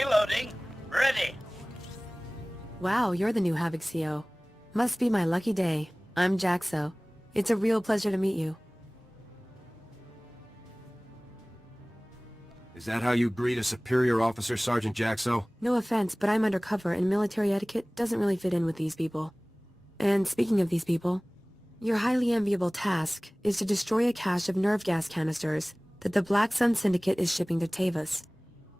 Reloading. Ready. Wow, you're the new Havoc CO. Must be my lucky day. I'm Jaxo. It's a real pleasure to meet you. Is that how you greet a superior officer, Sergeant Jaxo? No offense, but I'm undercover and military etiquette doesn't really fit in with these people. And speaking of these people, your highly enviable task is to destroy a cache of nerve gas canisters that the Black Sun Syndicate is shipping to Tavis.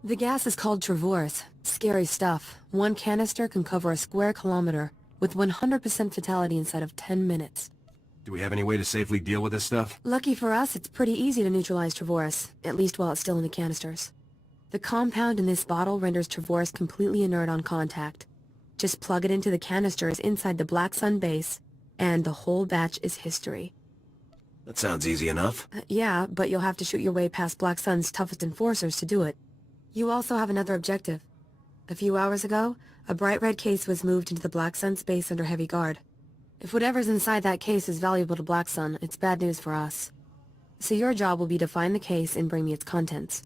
The gas is called Travorce. Scary stuff. One canister can cover a square kilometer with 100% fatality inside of 10 minutes. Do we have any way to safely deal with this stuff? Lucky for us, it's pretty easy to neutralize Travorce, at least while it's still in the canisters. The compound in this bottle renders Travorce completely inert on contact. Just plug it into the canisters inside the Black Sun base, and the whole batch is history. That sounds easy enough. Yeah, but you'll have to shoot your way past Black Sun's toughest enforcers to do it. You also have another objective. A few hours ago, a bright red case was moved into the Black Sun's base under heavy guard. If whatever's inside that case is valuable to Black Sun, it's bad news for us. So your job will be to find the case and bring me its contents.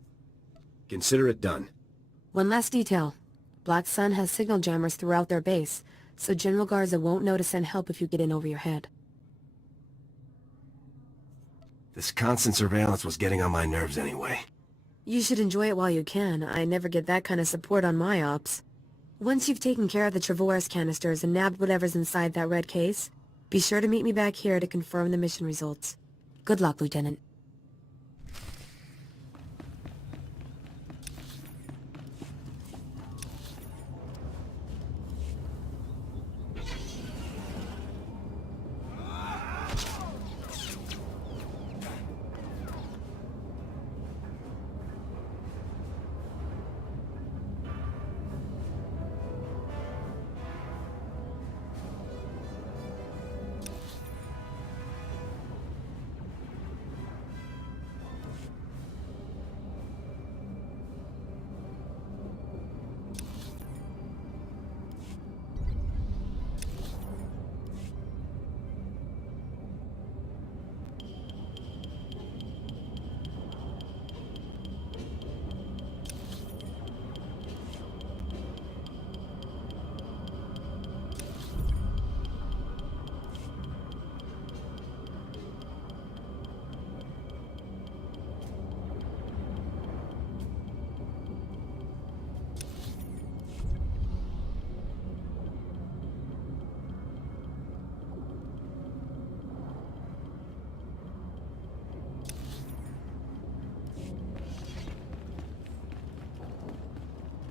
Consider it done. One last detail. Black Sun has signal jammers throughout their base, so General Garza won't know to send help if you get in over your head. This constant surveillance was getting on my nerves anyway. You should enjoy it while you can. I never get that kind of support on my ops. Once you've taken care of the Travorce canisters and nabbed whatever's inside that red case, be sure to meet me back here to confirm the mission results. Good luck, Lieutenant.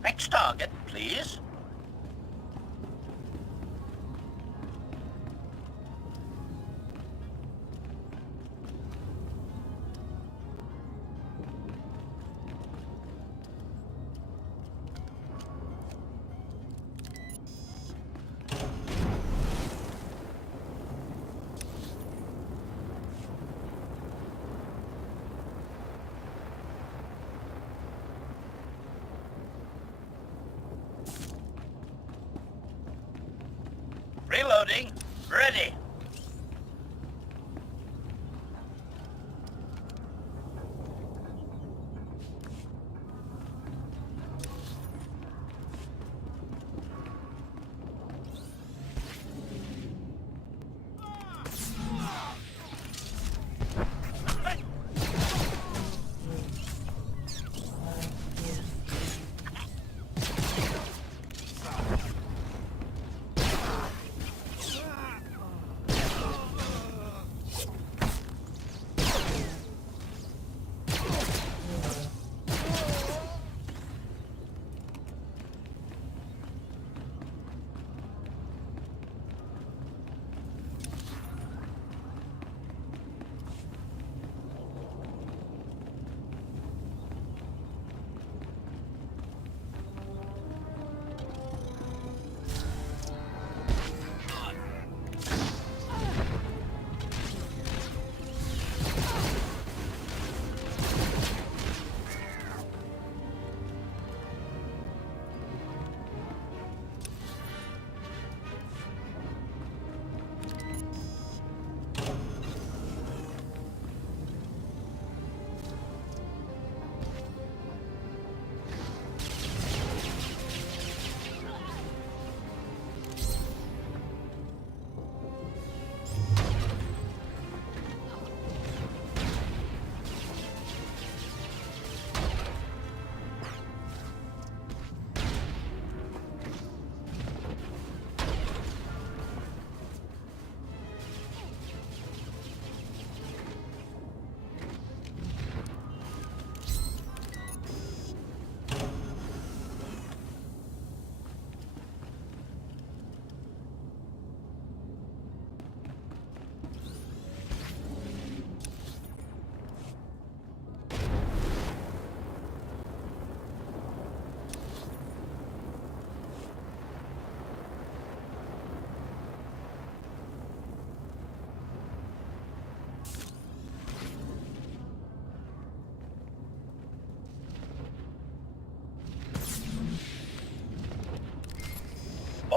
Next target, please. Reloading. Ready.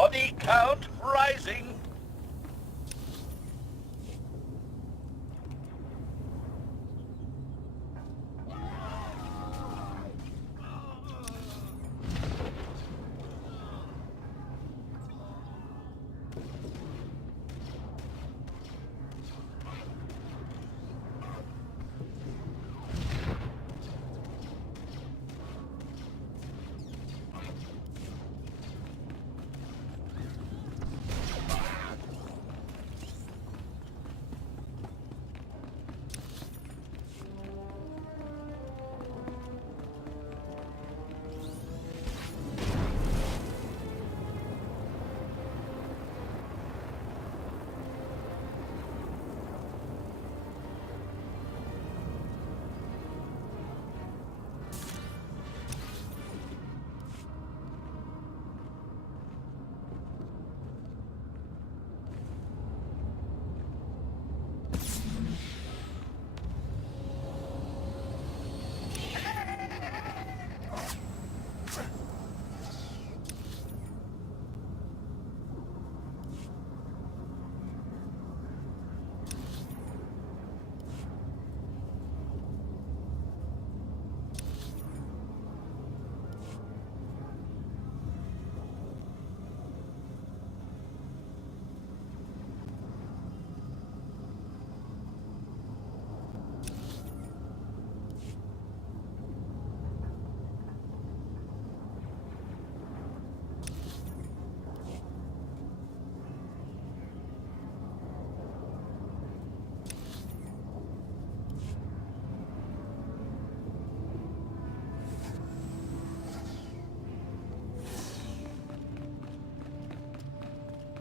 Body count rising.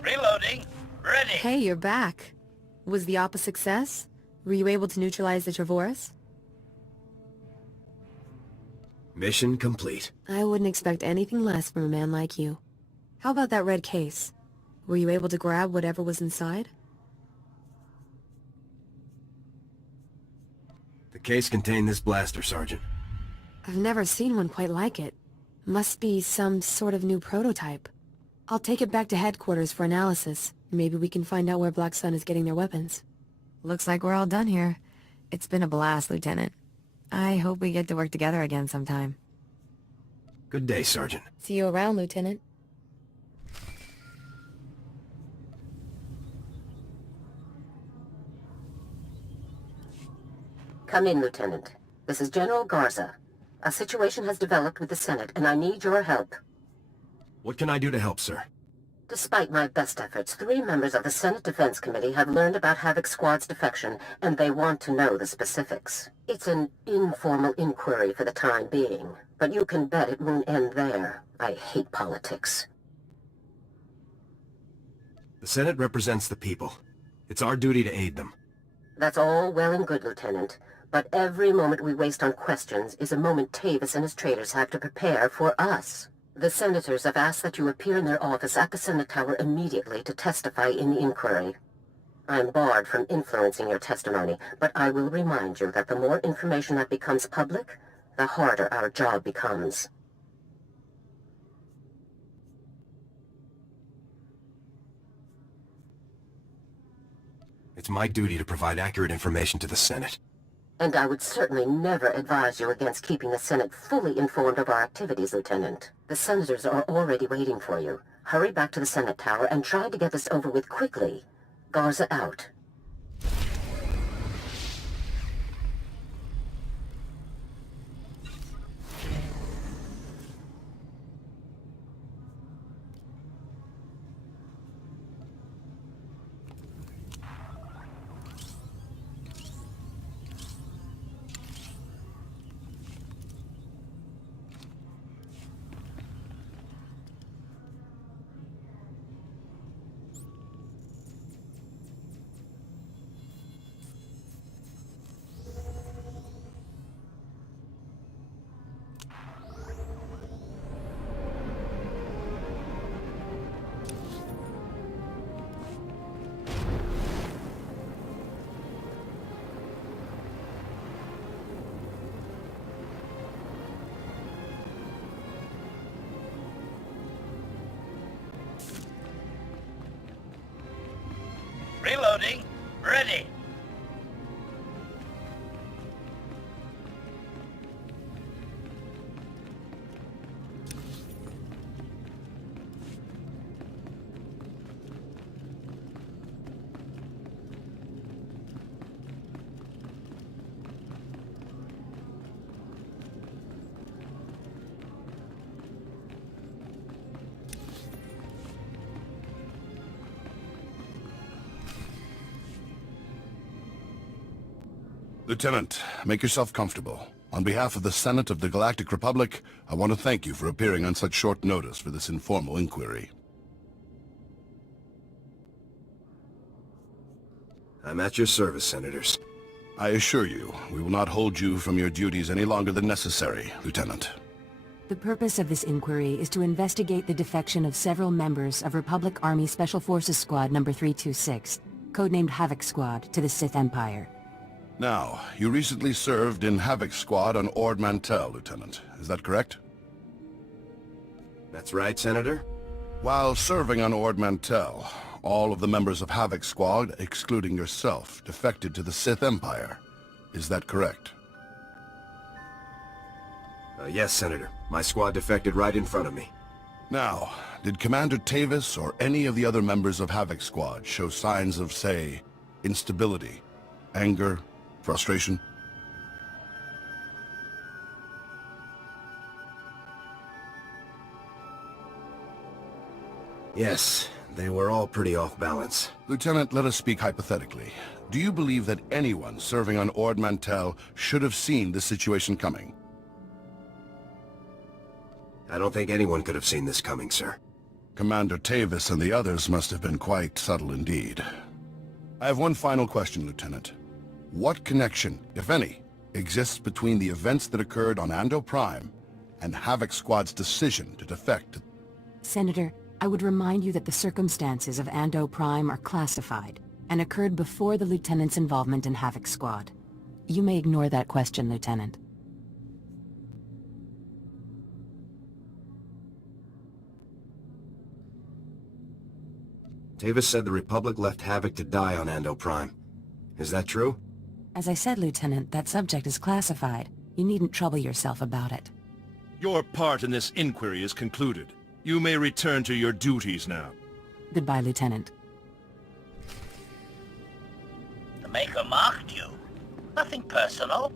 Reloading. Ready. Hey, you're back. Was the op a success? Were you able to neutralize the Trevorus? Mission complete. I wouldn't expect anything less from a man like you. How about that red case? Were you able to grab whatever was inside? The case contained this blaster, Sergeant. I've never seen one quite like it. Must be some sort of new prototype. I'll take it back to headquarters for analysis. Maybe we can find out where Black Sun is getting their weapons. Looks like we're all done here. It's been a blast, Lieutenant. I hope we get to work together again sometime. Good day, Sergeant. See you around, Lieutenant. Come in, Lieutenant. This is General Garza. A situation has developed with the Senate, and I need your help. What can I do to help, sir? Despite my best efforts, 3 members of the Senate Defense Committee have learned about Havoc Squad's defection, and they want to know the specifics. It's an informal inquiry for the time being, but you can bet it won't end there. I hate politics. The Senate represents the people. It's our duty to aid them. That's all well and good, Lieutenant. But every moment we waste on questions is a moment Tavis and his traitors have to prepare for us. The senators have asked that you appear in their office at the Senate Tower immediately to testify in the inquiry. I'm barred from influencing your testimony, but I will remind you that the more information that becomes public, the harder our job becomes. It's my duty to provide accurate information to the Senate. And I would certainly never advise you against keeping the Senate fully informed of our activities, Lieutenant. The senators are already waiting for you. Hurry back to the Senate Tower and try to get this over with quickly. Garza out. Reloading. Ready. Lieutenant, make yourself comfortable. On behalf of the Senate of the Galactic Republic, I want to thank you for appearing on such short notice for this informal inquiry. I'm at your service, Senators. I assure you, we will not hold you from your duties any longer than necessary, Lieutenant. The purpose of this inquiry is to investigate the defection of several members of Republic Army Special Forces Squad number 326, codenamed Havoc Squad, to the Sith Empire. Now, you recently served in Havoc Squad on Ord Mantell, Lieutenant. Is that correct? That's right, Senator. While serving on Ord Mantell, all of the members of Havoc Squad, excluding yourself, defected to the Sith Empire. Is that correct? Yes, Senator. My squad defected right in front of me. Now, did Commander Tavis or any of the other members of Havoc Squad show signs of, say, instability, anger, frustration? Yes, they were all pretty off balance. Lieutenant, let us speak hypothetically. Do you believe that anyone serving on Ord Mantell should have seen this situation coming? I don't think anyone could have seen this coming, sir. Commander Tavis and the others must have been quite subtle indeed. I have one final question, Lieutenant. What connection, if any, exists between the events that occurred on Ando Prime and Havoc Squad's decision to defect? Senator, I would remind you that the circumstances of Ando Prime are classified and occurred before the Lieutenant's involvement in Havoc Squad. You may ignore that question, Lieutenant. Tavis said the Republic left Havoc to die on Ando Prime. Is that true? As I said, Lieutenant, that subject is classified. You needn't trouble yourself about it. Your part in this inquiry is concluded. You may return to your duties now. Goodbye, Lieutenant. The Maker marked you. Nothing personal.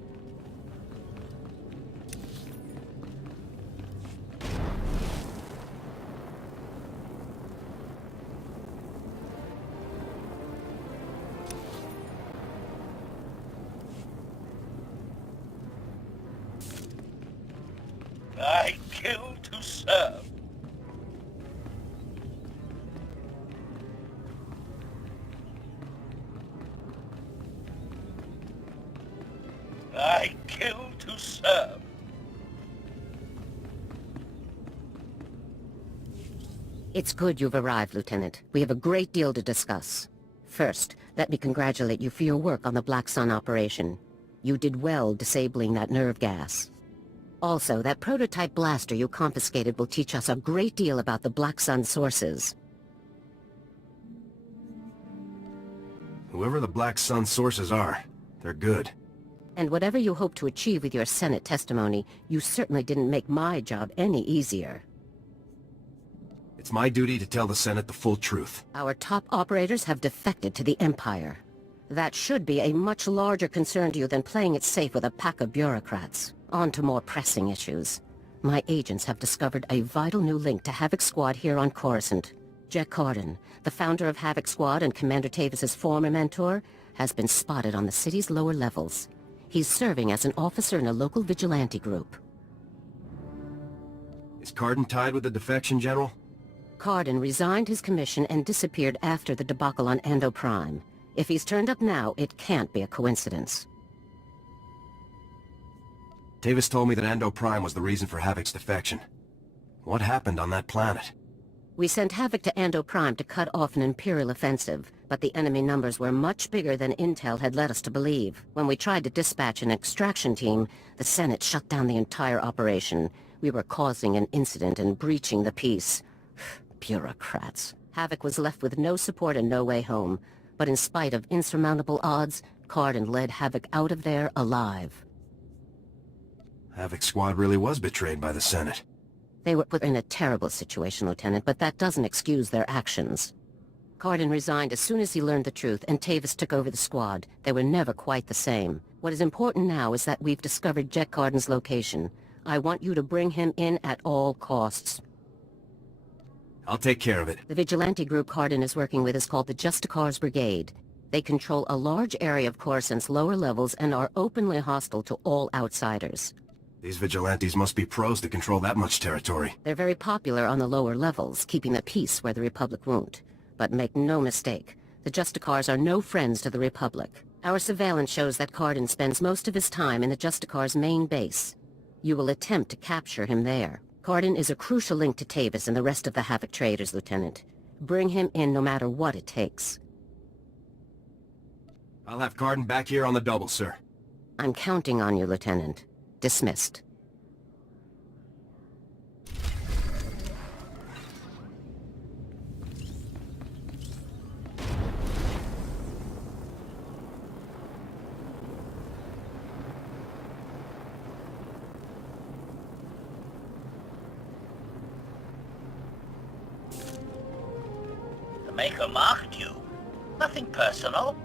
I kill to serve. I kill to serve. It's good you've arrived, Lieutenant. We have a great deal to discuss. First, let me congratulate you for your work on the Black Sun operation. You did well disabling that nerve gas. Also, that prototype blaster you confiscated will teach us a great deal about the Black Sun sources. Whoever the Black Sun sources are, they're good. And whatever you hope to achieve with your Senate testimony, you certainly didn't make my job any easier. It's my duty to tell the Senate the full truth. Our top operators have defected to the Empire. That should be a much larger concern to you than playing it safe with a pack of bureaucrats. On to more pressing issues. My agents have discovered a vital new link to Havoc Squad here on Coruscant. Jack Corden, the founder of Havoc Squad and Commander Tavis's former mentor, has been spotted on the city's lower levels. He's serving as an officer in a local vigilante group. Is Cardin tied with the defection, General? Cardin resigned his commission and disappeared after the debacle on Ando Prime. If he's turned up now, it can't be a coincidence. Tavis told me that Ando Prime was the reason for Havoc's defection. What happened on that planet? We sent Havoc to Ando Prime to cut off an Imperial offensive, but the enemy numbers were much bigger than Intel had led us to believe. When we tried to dispatch an extraction team, the Senate shut down the entire operation. We were causing an incident and breaching the peace. Bureaucrats. Havoc was left with no support and no way home. But in spite of insurmountable odds, Cardin led Havoc out of there alive. Havoc Squad really was betrayed by the Senate. They were put in a terrible situation, Lieutenant, but that doesn't excuse their actions. Cardin resigned as soon as he learned the truth, and Tavis took over the squad. They were never quite the same. What is important now is that we've discovered Jet Cardin's location. I want you to bring him in at all costs. I'll take care of it. The vigilante group Cardin is working with is called the Justicars Brigade. They control a large area of Coruscant's lower levels and are openly hostile to all outsiders. These vigilantes must be pros to control that much territory. They're very popular on the lower levels, keeping the peace where the Republic won't. But make no mistake, the Justicars are no friends to the Republic. Our surveillance shows that Cardin spends most of his time in the Justicars' main base. You will attempt to capture him there. Cardin is a crucial link to Tavis and the rest of the Havoc traders, Lieutenant. Bring him in no matter what it takes. I'll have Cardin back here on the double, sir. I'm counting on you, Lieutenant. Dismissed. The Maker marked you. Nothing personal.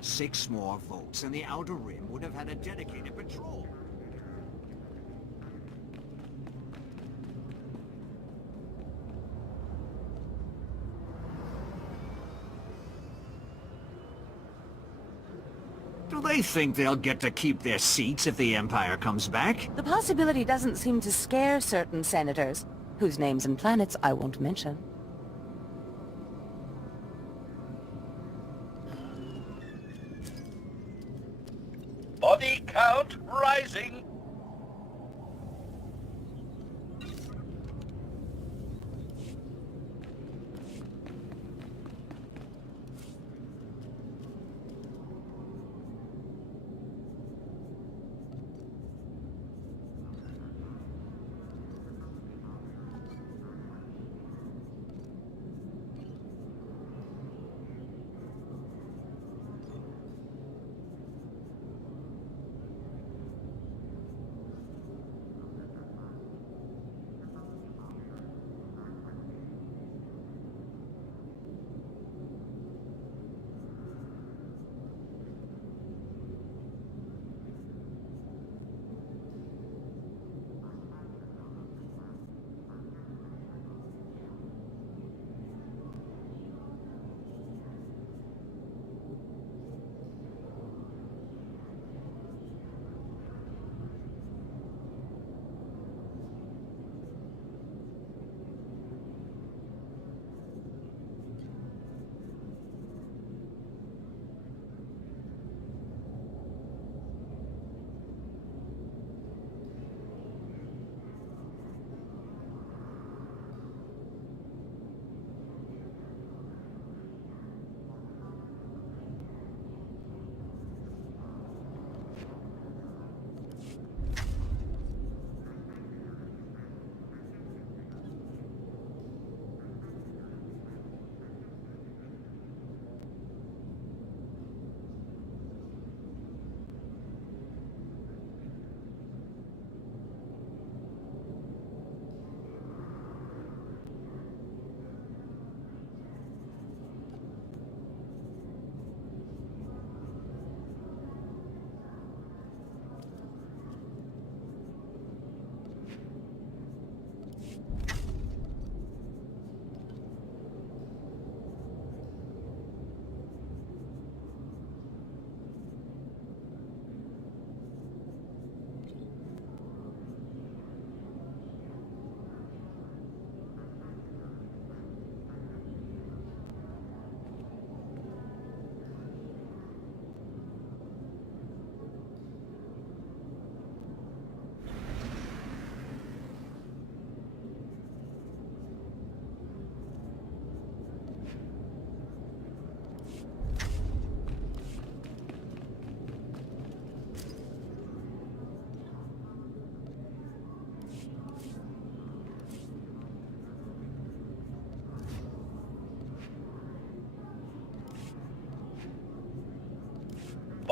Six more votes and the Outer Rim would have had a dedicated patrol. Do they think they'll get to keep their seats if the Empire comes back? The possibility doesn't seem to scare certain senators, whose names and planets I won't mention. Body count rising.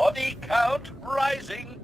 Body count rising.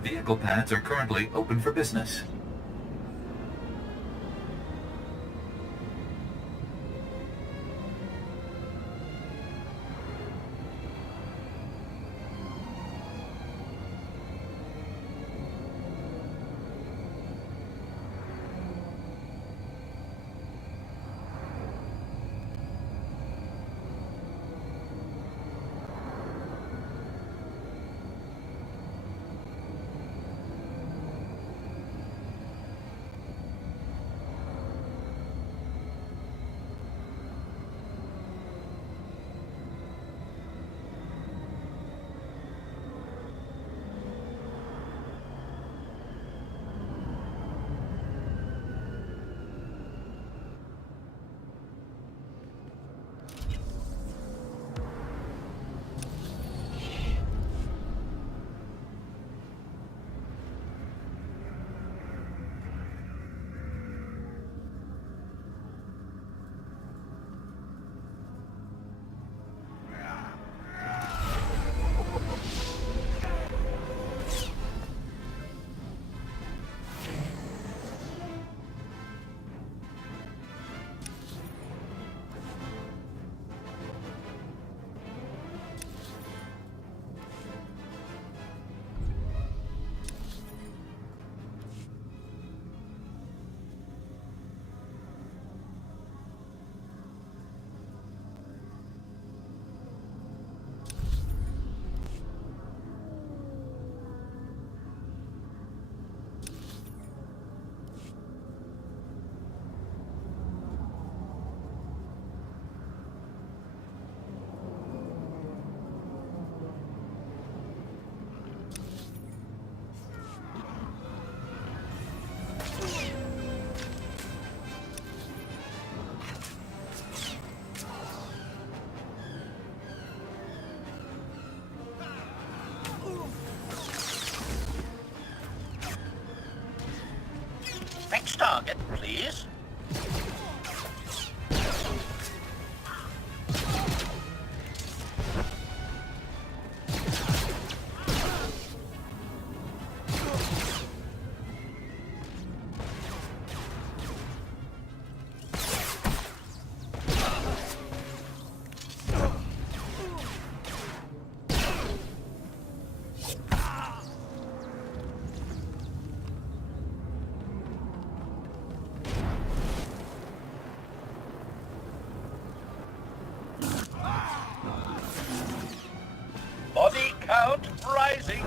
Vehicle pads are currently open for business. Next target, please. Body count rising.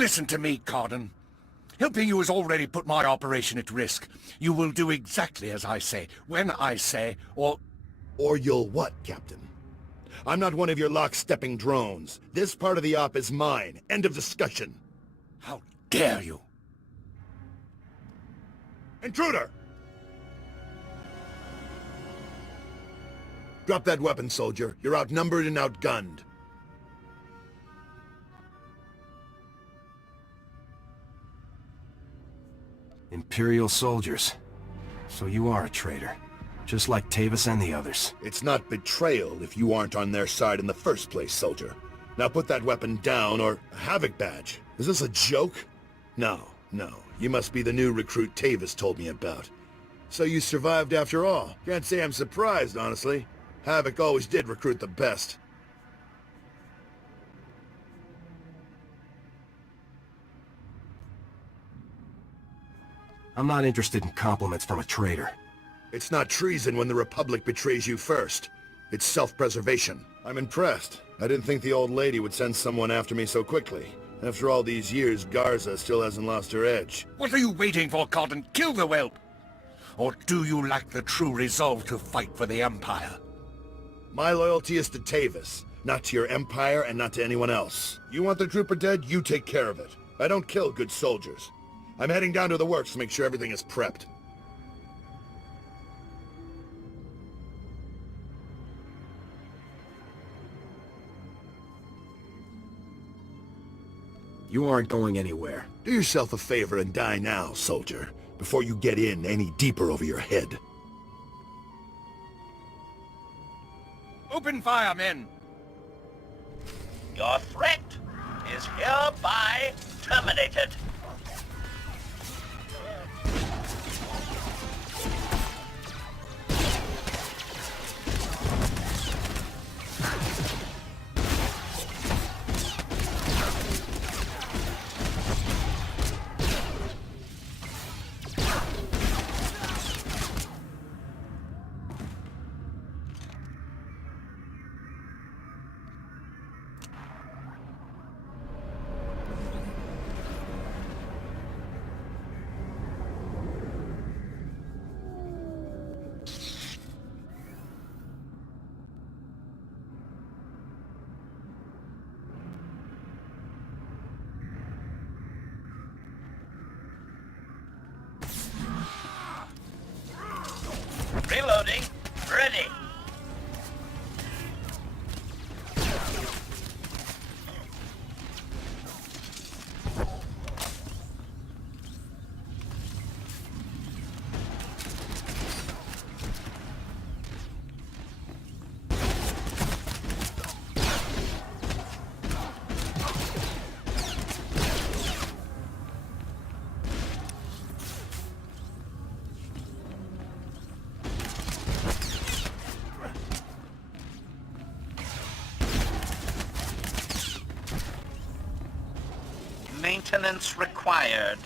listen to me, Cardin. Helping you has already put my operation at risk. You will do exactly as I say, when I say, or... Or you'll what, Captain? I'm not one of your lock-stepping drones. This part of the op is mine. End of discussion. How dare you? Intruder! Drop that weapon, soldier. You're outnumbered and outgunned. Imperial soldiers. So you are a traitor. Just like Tavis and the others. It's not betrayal if you aren't on their side in the first place, soldier. Now put that weapon down, or a Havoc badge. Is this a joke? No, no. You must be the new recruit Tavis told me about. So you survived after all. Can't say I'm surprised, honestly. Havoc always did recruit the best. I'm not interested in compliments from a traitor. It's not treason when the Republic betrays you first. It's self-preservation. I'm impressed. I didn't think the old lady would send someone after me so quickly. After all these years, Garza still hasn't lost her edge. What are you waiting for, Cardin? Kill the whelp! Or do you lack the true resolve to fight for the Empire? My loyalty is to Tavis, not to your Empire and not to anyone else. You want the trooper dead, you take care of it. I don't kill good soldiers. I'm heading down to the works to make sure everything is prepped. You aren't going anywhere. Do yourself a favor and die now, soldier, before you get in any deeper over your head. Open fire, men! Your threat is hereby terminated. Reloading. Ready. Maintenance required.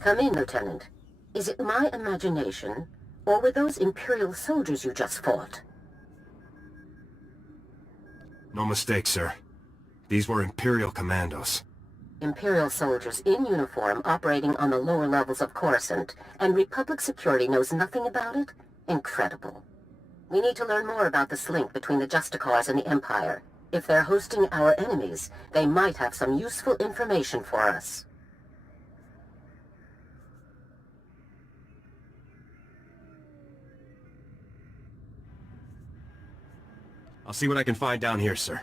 Come in, Lieutenant. Is it my imagination, or were those Imperial soldiers you just fought? No mistake, sir. These were Imperial commandos. Imperial soldiers in uniform operating on the lower levels of Coruscant, and Republic security knows nothing about it? Incredible. We need to learn more about this link between the Justicars and the Empire. If they're hosting our enemies, they might have some useful information for us. I'll see what I can find down here, sir.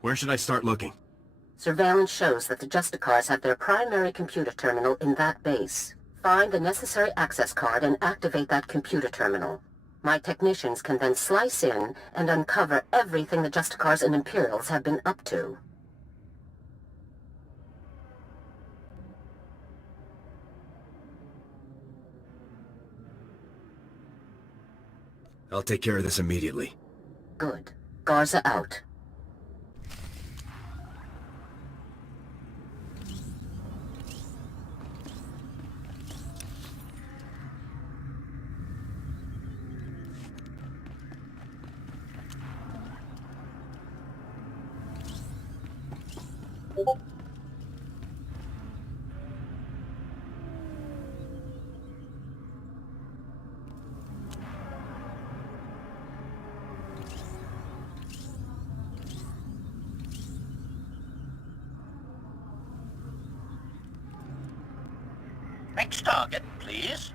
Where should I start looking? Surveillance shows that the Justicars have their primary computer terminal in that base. Find the necessary access card and activate that computer terminal. My technicians can then slice in and uncover everything the Justicars and Imperials have been up to. I'll take care of this immediately. Good. Garza out. Next target, please.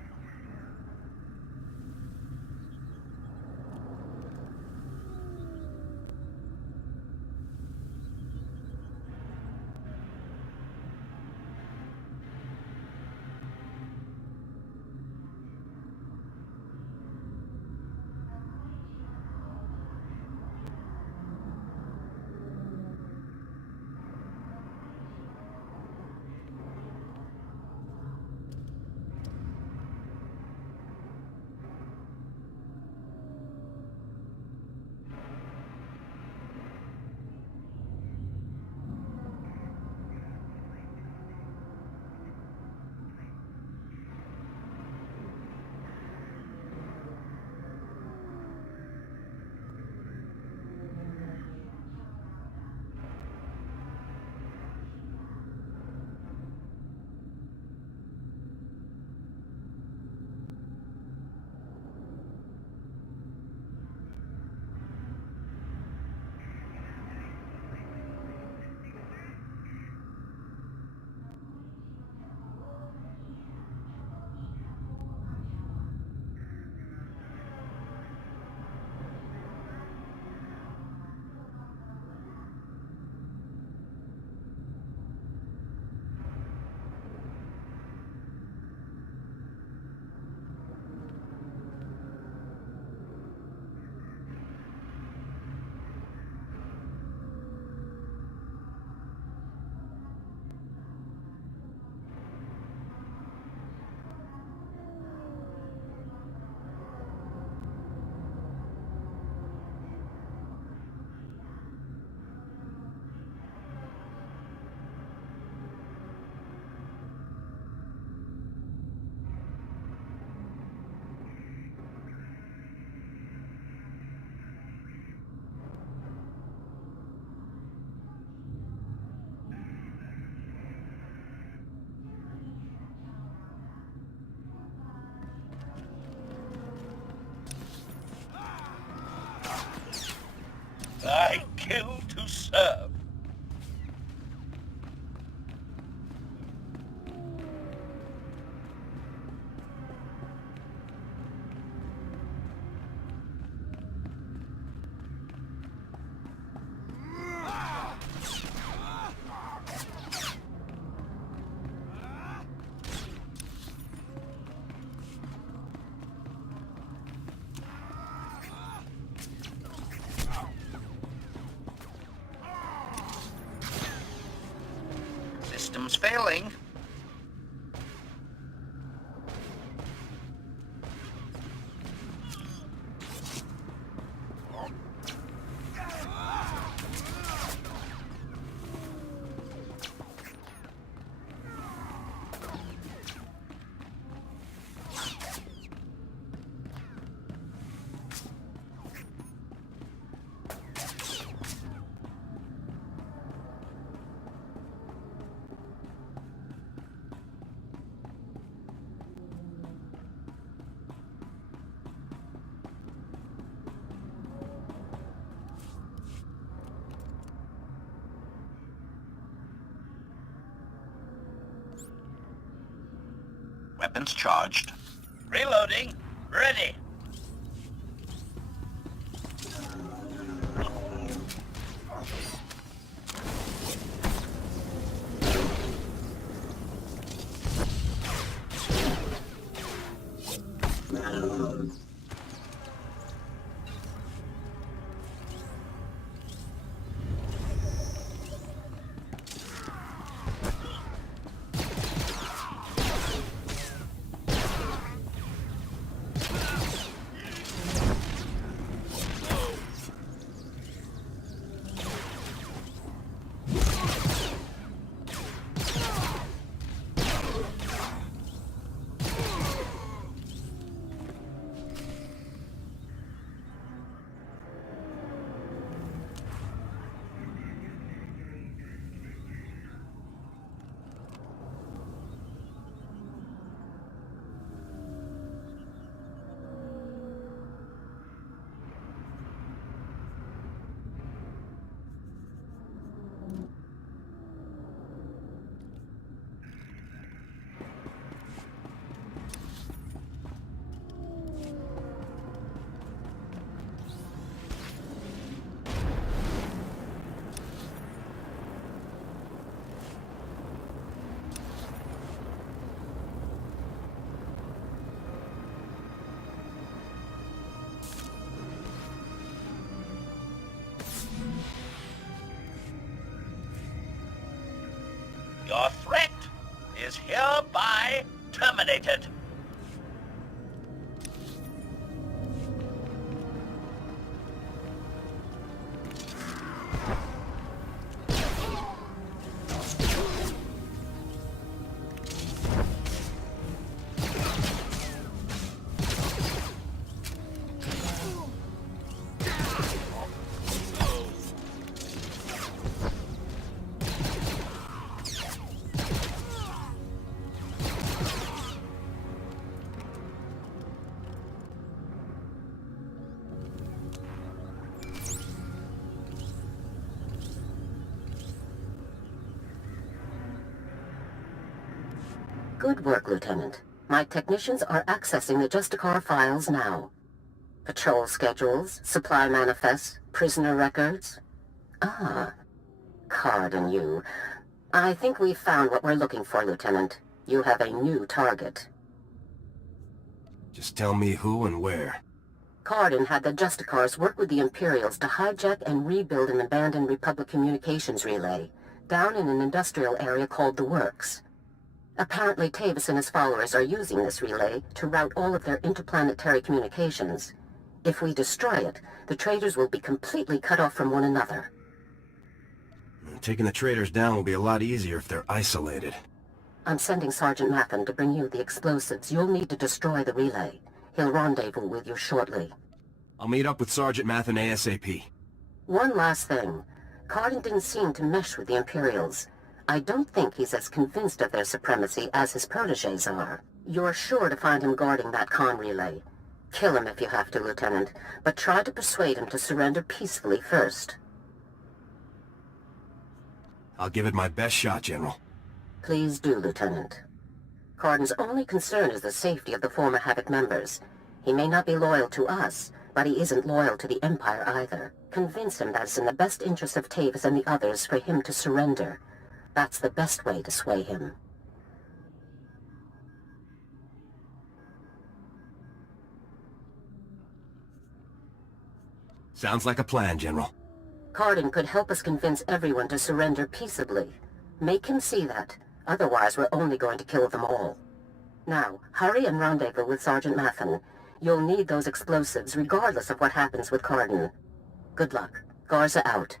I kill to serve. System's failing. Weapons charged. Reloading. Ready. Your threat is hereby terminated. Good work, Lieutenant. My technicians are accessing the Justicar files now. Patrol schedules, supply manifests, prisoner records. Ah, Card and you. I think we've found what we're looking for, Lieutenant. You have a new target. Just tell me who and where. Cardin had the Justicars work with the Imperials to hijack and rebuild an abandoned Republic communications relay down in an industrial area called the Works. Apparently Tavis and his followers are using this relay to route all of their interplanetary communications. If we destroy it, the traitors will be completely cut off from one another. Taking the traitors down will be a lot easier if they're isolated. I'm sending Sergeant Mathon to bring you the explosives you'll need to destroy the relay. He'll rendezvous with you shortly. I'll meet up with Sergeant Mathon ASAP. One last thing. Cardin didn't seem to mesh with the Imperials. I don't think he's as convinced of their supremacy as his protégés are. You're sure to find him guarding that con relay. Kill him if you have to, Lieutenant, but try to persuade him to surrender peacefully first. I'll give it my best shot, General. Please do, Lieutenant. Cardin's only concern is the safety of the former Havoc members. He may not be loyal to us, but he isn't loyal to the Empire either. Convince him that it's in the best interest of Tavis and the others for him to surrender. That's the best way to sway him. Sounds like a plan, General. Cardin could help us convince everyone to surrender peaceably. Make him see that. Otherwise, we're only going to kill them all. Now, hurry and rendezvous with Sergeant Mathon. You'll need those explosives regardless of what happens with Cardin. Good luck. Garza out.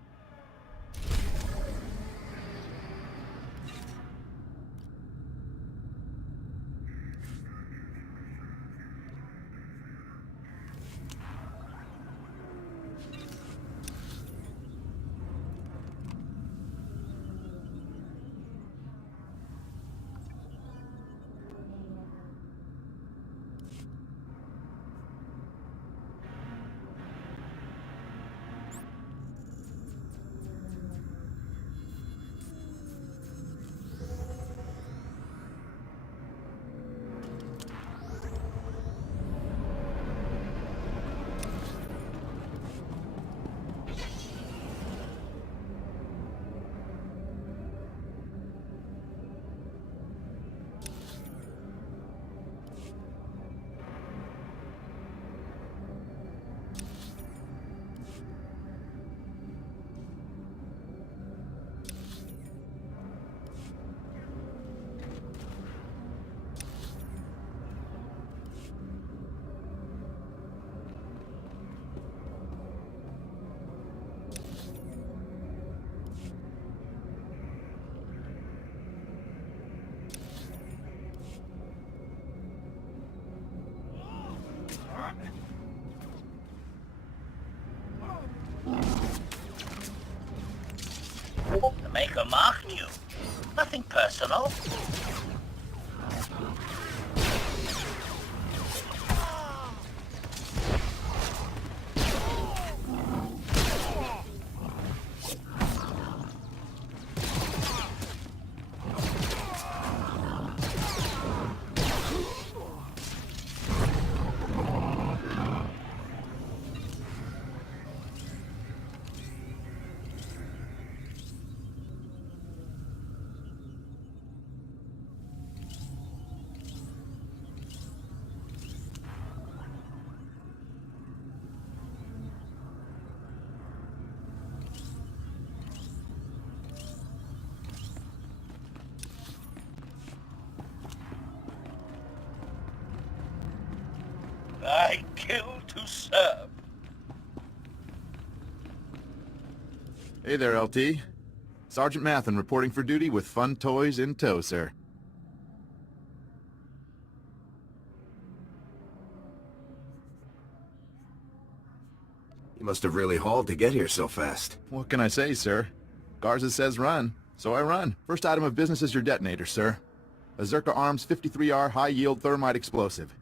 Nothing personal. I kill to serve. Hey there, LT. Sergeant Mathen reporting for duty with fun toys in tow, sir. You must have really hauled to get here so fast. What can I say, sir? Garza says run, so I run. First item of business is your detonator, sir. A Zerka Arms 53R high-yield thermite explosive.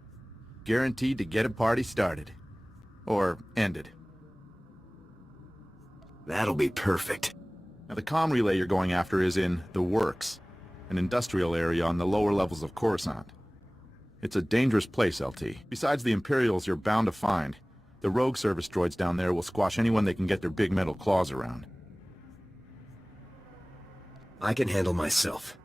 Guaranteed to get a party started. Or ended. That'll be perfect. Now the comm relay you're going after is in the Works, an industrial area on the lower levels of Coruscant. It's a dangerous place, LT. Besides the Imperials you're bound to find, the rogue service droids down there will squash anyone they can get their big metal claws around. I can handle myself.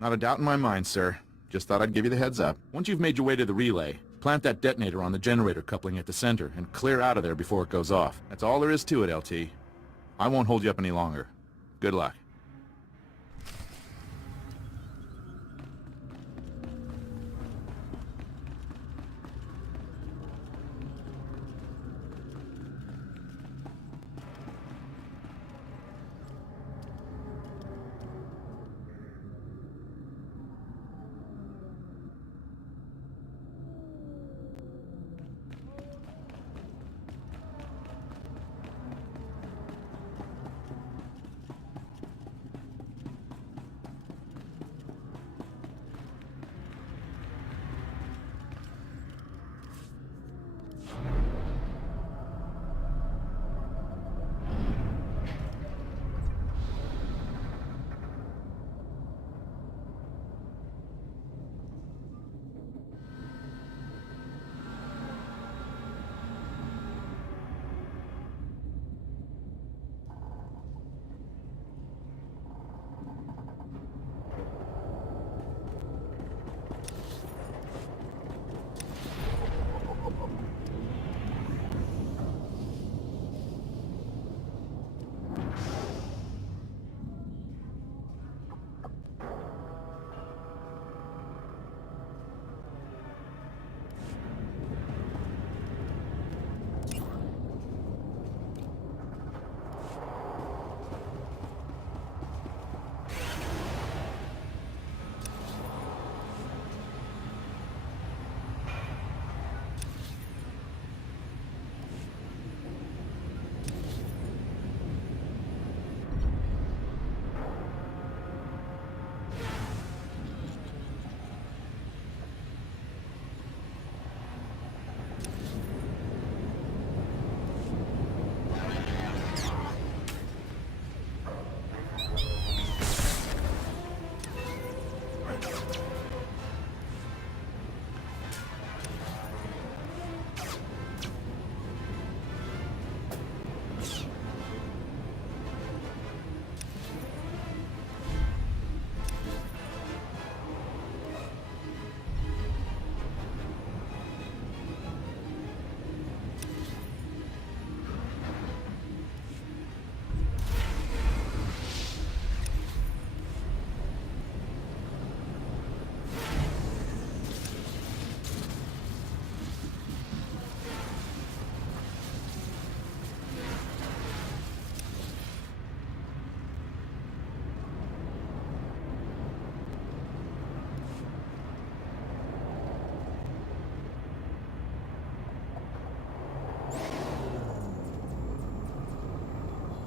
Not a doubt in my mind, sir. Just thought I'd give you the heads up. Once you've made your way to the relay, plant that detonator on the generator coupling at the center and clear out of there before it goes off. That's all there is to it, LT. I won't hold you up any longer. Good luck.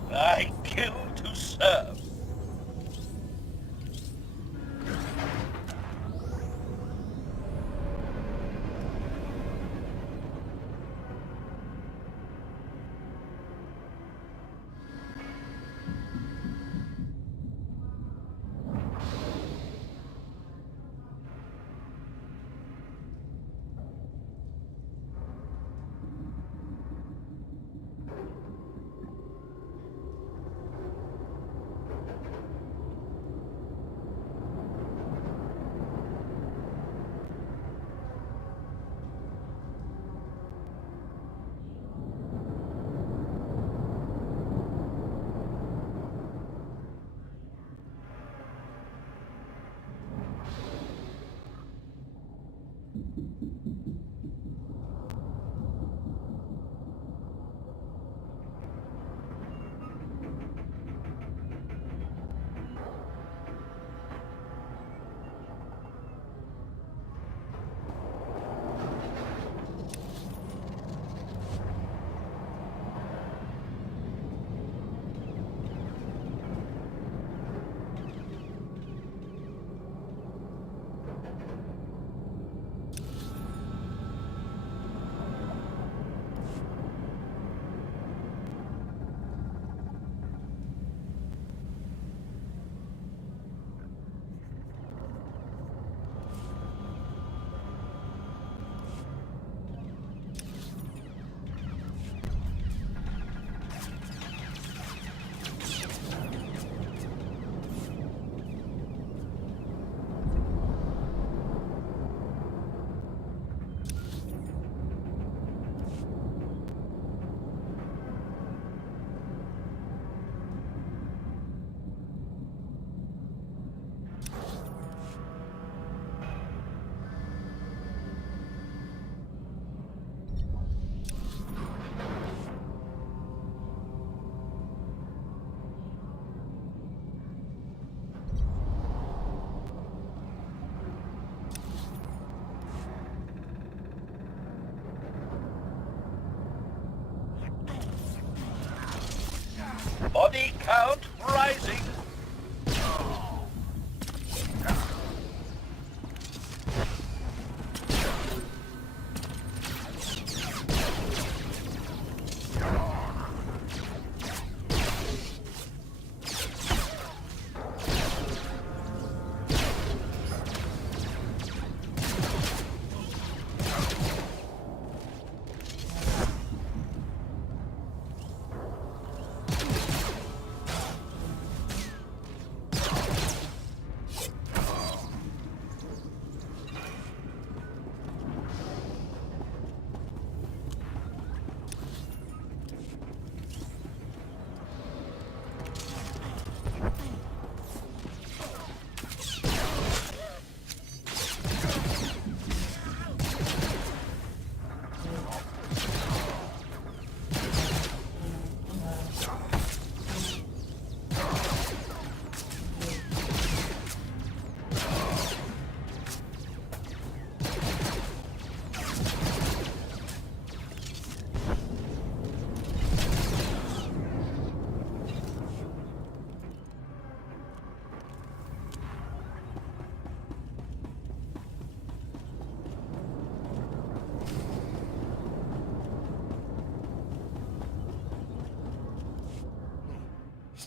I kill to serve.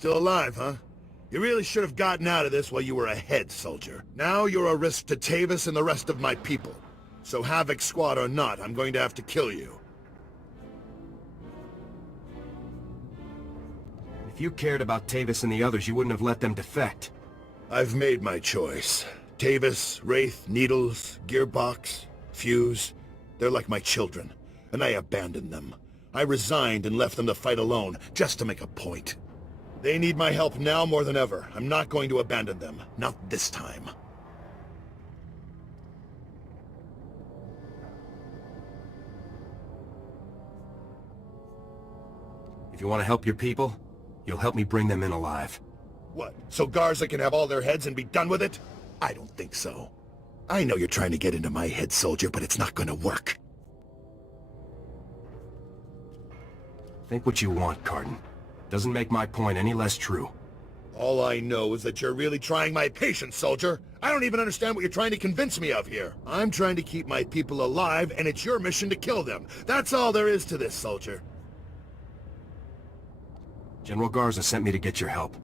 Still alive, huh? You really should have gotten out of this while you were ahead, soldier. Now you're a risk to Tavis and the rest of my people. So Havoc Squad or not, I'm going to have to kill you. If you cared about Tavis and the others, you wouldn't have let them defect. I've made my choice. Tavis, Wraith, Needles, Gearbox, Fuse, they're like my children, and I abandoned them. I resigned and left them to fight alone, just to make a point. They need my help now more than ever. I'm not going to abandon them. Not this time. If you want to help your people, you'll help me bring them in alive. What, so Garza can have all their heads and be done with it? I don't think so. I know you're trying to get into my head, soldier, but it's not gonna work. Think what you want, Cardin. Doesn't make my point any less true. All I know is that you're really trying my patience, soldier. I don't even understand what you're trying to convince me of here. I'm trying to keep my people alive, and it's your mission to kill them. That's all there is to this, soldier. General Garza sent me to get your help.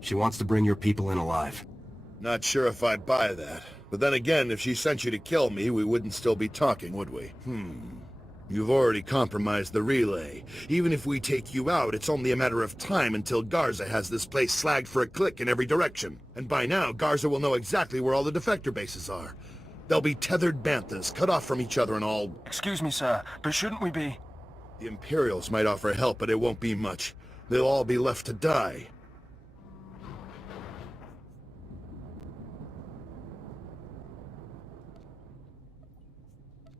She wants to bring your people in alive. Not sure if I buy that. But then again, if she sent you to kill me, we wouldn't still be talking, would we? You've already compromised the relay. Even if we take you out, it's only a matter of time until Garza has this place slagged for a click in every direction. And by now, Garza will know exactly where all the defector bases are. They'll be tethered banthas, cut off from each other and all... Excuse me, sir, but shouldn't we be... The Imperials might offer help, but it won't be much. They'll all be left to die.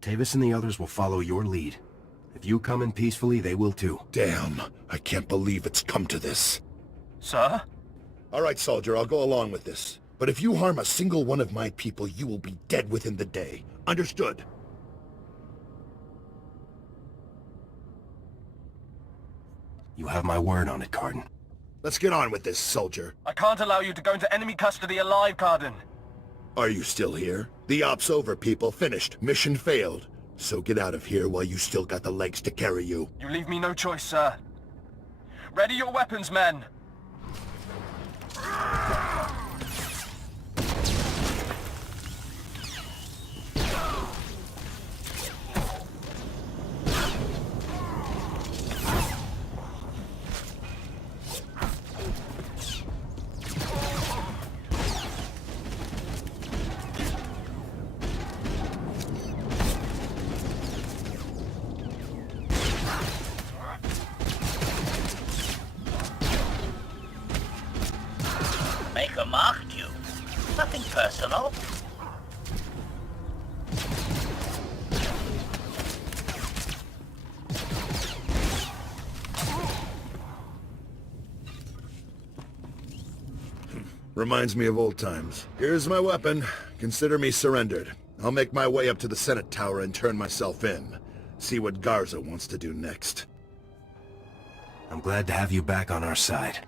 Tavis and the others will follow your lead. If you come in peacefully, they will too. Damn, I can't believe it's come to this. Sir? All right, soldier, I'll go along with this. But if you harm a single one of my people, you will be dead within the day. Understood? You have my word on it, Cardin. Let's get on with this, soldier. I can't allow you to go into enemy custody alive, Cardin. Are you still here? The op's over, people. Finished. Mission failed. So get out of here while you still got the legs to carry you. You leave me no choice, sir. Ready your weapons, men! Maker marked you. Nothing personal. Reminds me of old times. Here's my weapon. Consider me surrendered. I'll make my way up to the Senate Tower and turn myself in. See what Garza wants to do next. I'm glad to have you back on our side.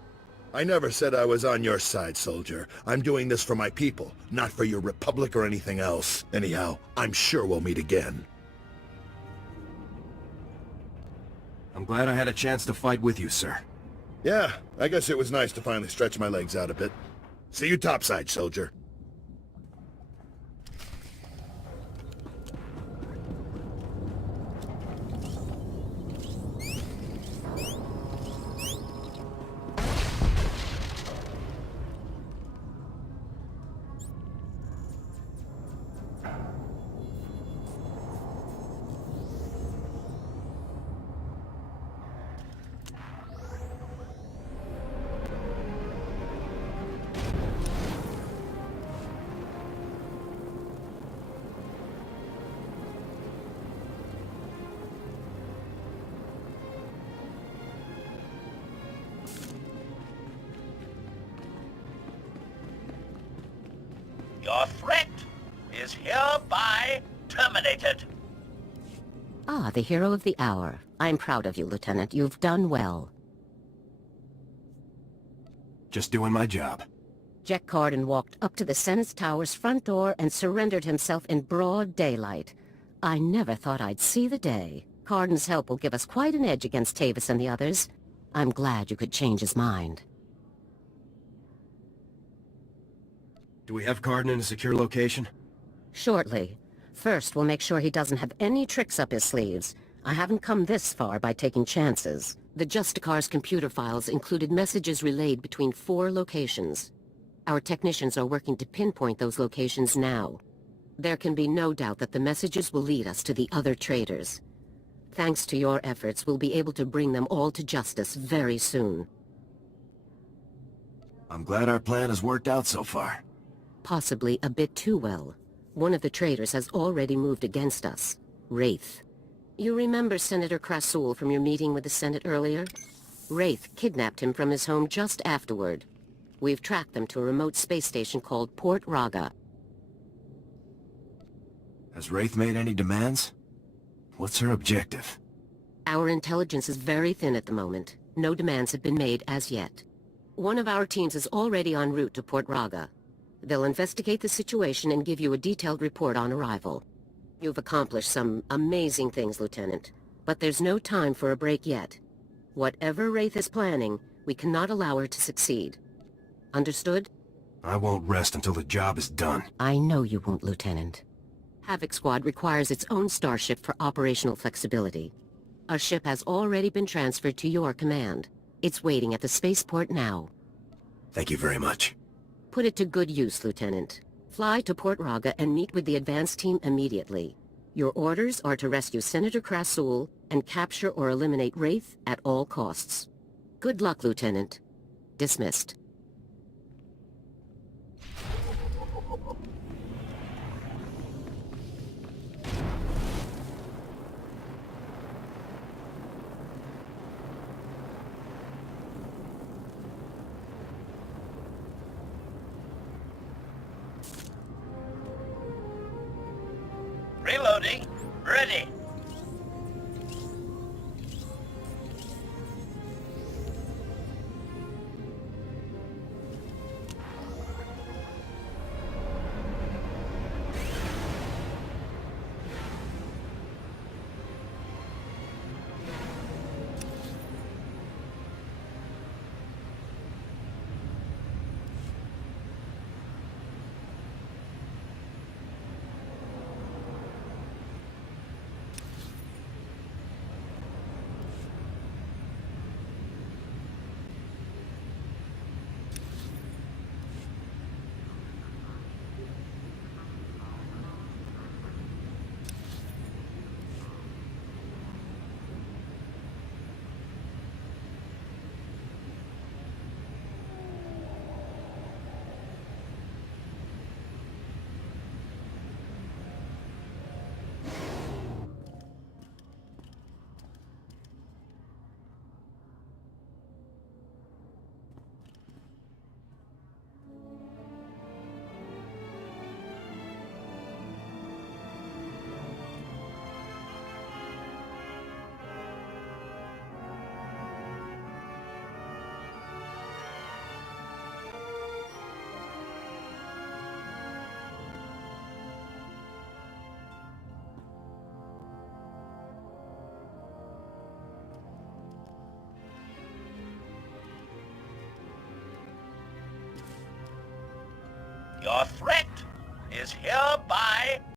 I never said I was on your side, soldier. I'm doing this for my people, not for your republic or anything else. Anyhow, I'm sure we'll meet again. I'm glad I had a chance to fight with you, sir. Yeah, I guess it was nice to finally stretch my legs out a bit. See you topside, soldier. Your threat is hereby terminated. Ah, the hero of the hour. I'm proud of you, Lieutenant. You've done well. Just doing my job. Jack Cardin walked up to the Senate Tower's front door and surrendered himself in broad daylight. I never thought I'd see the day. Cardin's help will give us quite an edge against Tavis and the others. I'm glad you could change his mind. Do we have Cardin in a secure location? Shortly. First, we'll make sure he doesn't have any tricks up his sleeves. I haven't come this far by taking chances. The Justicar's computer files included messages relayed between 4 locations. Our technicians are working to pinpoint those locations now. There can be no doubt that the messages will lead us to the other traitors. Thanks to your efforts, we'll be able to bring them all to justice very soon. I'm glad our plan has worked out so far. Possibly a bit too well. One of the traitors has already moved against us. Wraith. You remember Senator Krasul from your meeting with the Senate earlier? Wraith kidnapped him from his home just afterward. We've tracked them to a remote space station called Port Raga. Has Wraith made any demands? What's her objective? Our intelligence is very thin at the moment. No demands have been made as yet. One of our teams is already en route to Port Raga. They'll investigate the situation and give you a detailed report on arrival. You've accomplished some amazing things, Lieutenant. But there's no time for a break yet. Whatever Wraith is planning, we cannot allow her to succeed. Understood? I won't rest until the job is done. I know you won't, Lieutenant. Havoc Squad requires its own starship for operational flexibility. A ship has already been transferred to your command. It's waiting at the spaceport now. Thank you very much. Put it to good use, Lieutenant. Fly to Port Raga and meet with the advance team immediately. Your orders are to rescue Senator Krasul and capture or eliminate Wraith at all costs. Good luck, Lieutenant. Dismissed. Reloading. Ready. Your threat is hereby